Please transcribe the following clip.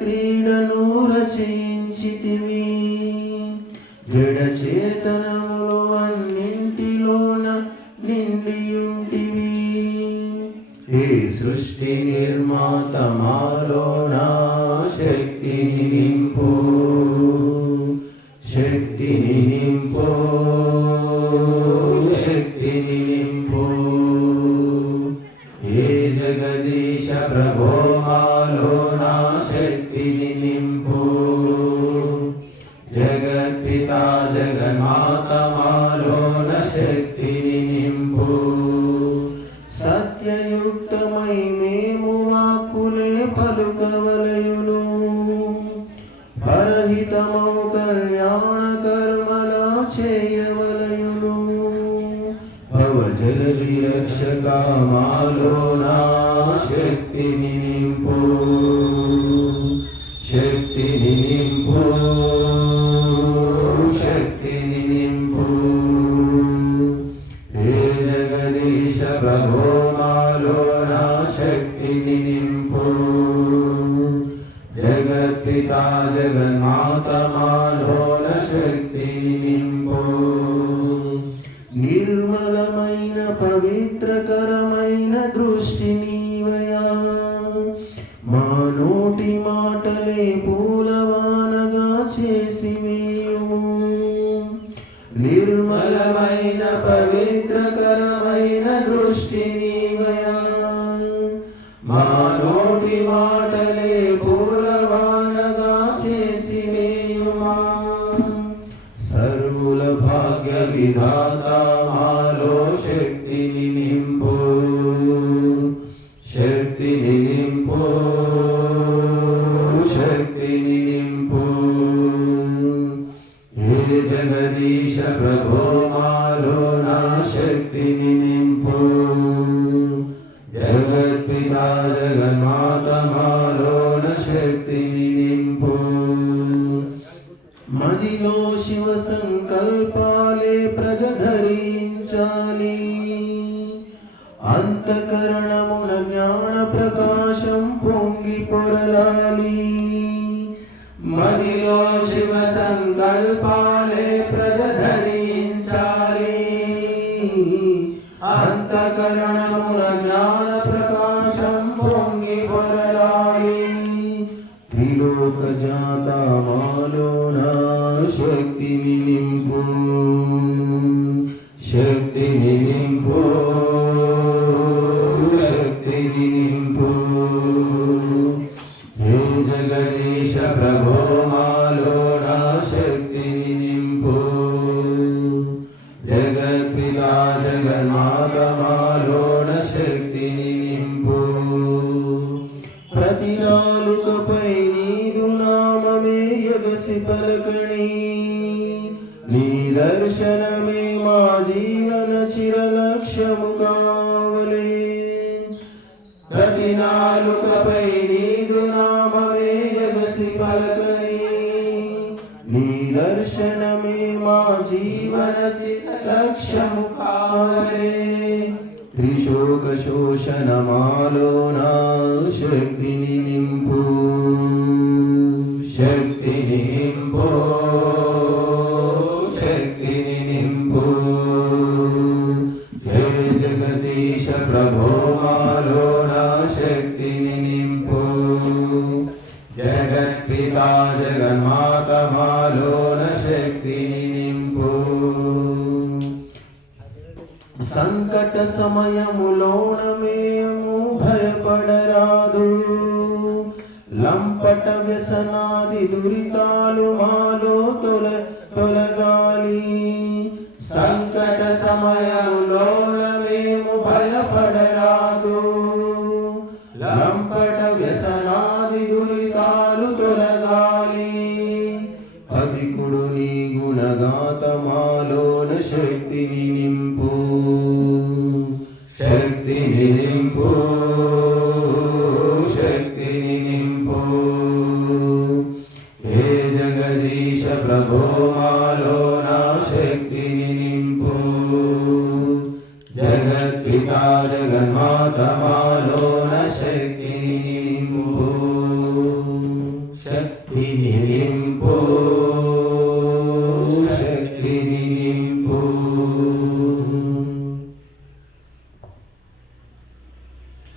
క్రీడను రచించితివి. జడచేతనములు అన్నింటిలోన నిండియుంటివి. ఈ సృష్టి నిర్మాత మాలోన శక్తిని నింపు. శక్తిని నింపు. మాలోన నింపు జగత్పిత జగన్మాత మాలోన శక్తిని నింపు సత్యయుక్తమై మేము వాక్కులే పలుకవలయును. పరహితమౌ కళ్యాణ కర్మల చేయవలయును. భవజల విరక్షక మాలో శక్తిని నింపు శక్తిని నింపు హే జగదీశ ప్రభో మాలోన శక్తిని నింపు జగత్పితా జగన్మాత మాలోన మా నోటి మాటలే పూలవానగా చేసి నిర్మలమైన పవిత్రకరమైన దృష్టి నీవయా. మా నోటి మాటలే పూలవానగా చేసి సర్వుల భాగ్య విధాతా म् शक्ति निम्पो जगदीश प्रभो। అంతఃకరణమున జ్ఞాన ప్రకాశం పొంగి పొరలాలి మదిలో శివ సంకల్పాలే ప్రజధరించాలి అంతఃకరణమున జ్ఞాన ప్రకాశం పొంగి పొరలాలి త్రిలోక జాత మాలోన శక్తిని నింపు శక్తిని నింపు ఎగసి పలకణి నీ దర్శనమే మా జీవన చిర లక్ష్యము కావలే ప్రతి నాలుకపై నీరు నామమే ఎగసి పలకని నీ దర్శనమే మా జీవన లక్ష్యము కావలే త్రిశోక శోషణ మాలోన శక్తిని నింపు జగదీశ ప్రభో మాలోన శక్తిని నింపు జగత్పితా జగన్మాత మాలోన శక్తిని నింపు సంకట సమయములోన మేము భయపడరాదు లంపట వ్యసనాది దురితాలు మాలో తొల తొలగాలి సంకట సమయంలో అధికుడు నీ గుణగాతమాలోన శక్తిని నింపు. శక్తిని నింపు. శక్తిని నింపు. హే జగదీశ ప్రభో మాలోన శక్తిని నింపు. జగత్పితా జగన్మాత మాలోన శక్తిని నింపు. శక్తిని నింపు.